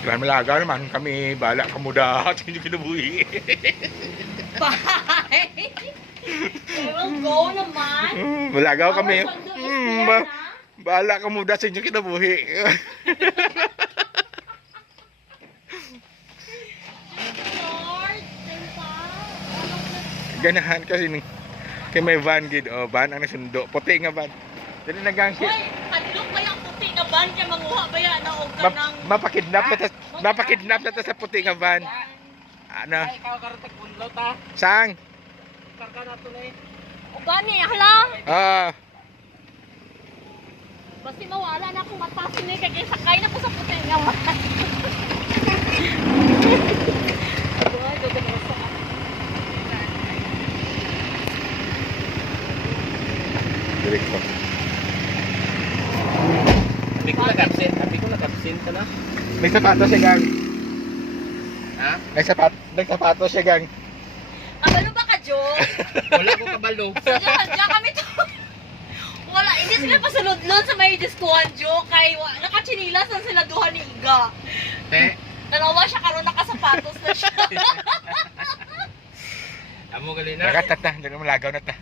Kailan malagaw naman kami, bala ka muda at hindi kinabuhi. Bye! Ewan go naman. Malagaw kami. Our sundo is there, ha? Bala ka muda sa inyo kinabuhi. Lord, tempa. Ganahan kasi kay may van gid, oh, van ang nasundo, puti nga van. Dili nagang Hoy, hadlok ba yung puti nga ban kay manguha ba yan na og kanang mapakidnap na ta sa puti nga van. Ano? Ay, ikaw karatag bunlaw ta. Sang? Karga na to na eh. og gani hala. Ah, Basta mawala na akong matasin ni kay sakay na ko sa puti nga ban. Boy, doon na sa direkto. Sabi ko nag-absent ka na. May sapatos siya gang. Ha? May sapatos siya gang. Kabalo ba ka, Jo? Wala ko kabalo. Sadya kami to. Wala, hindi sila pasunod-lod sa may diskuhan, Jo. Kay nakachinilas lang sila duha ni Iga. Te, Dalawa siya karon nakasapatos na siya. amo gali na. Lagat ta, hindi na malagaw na ta.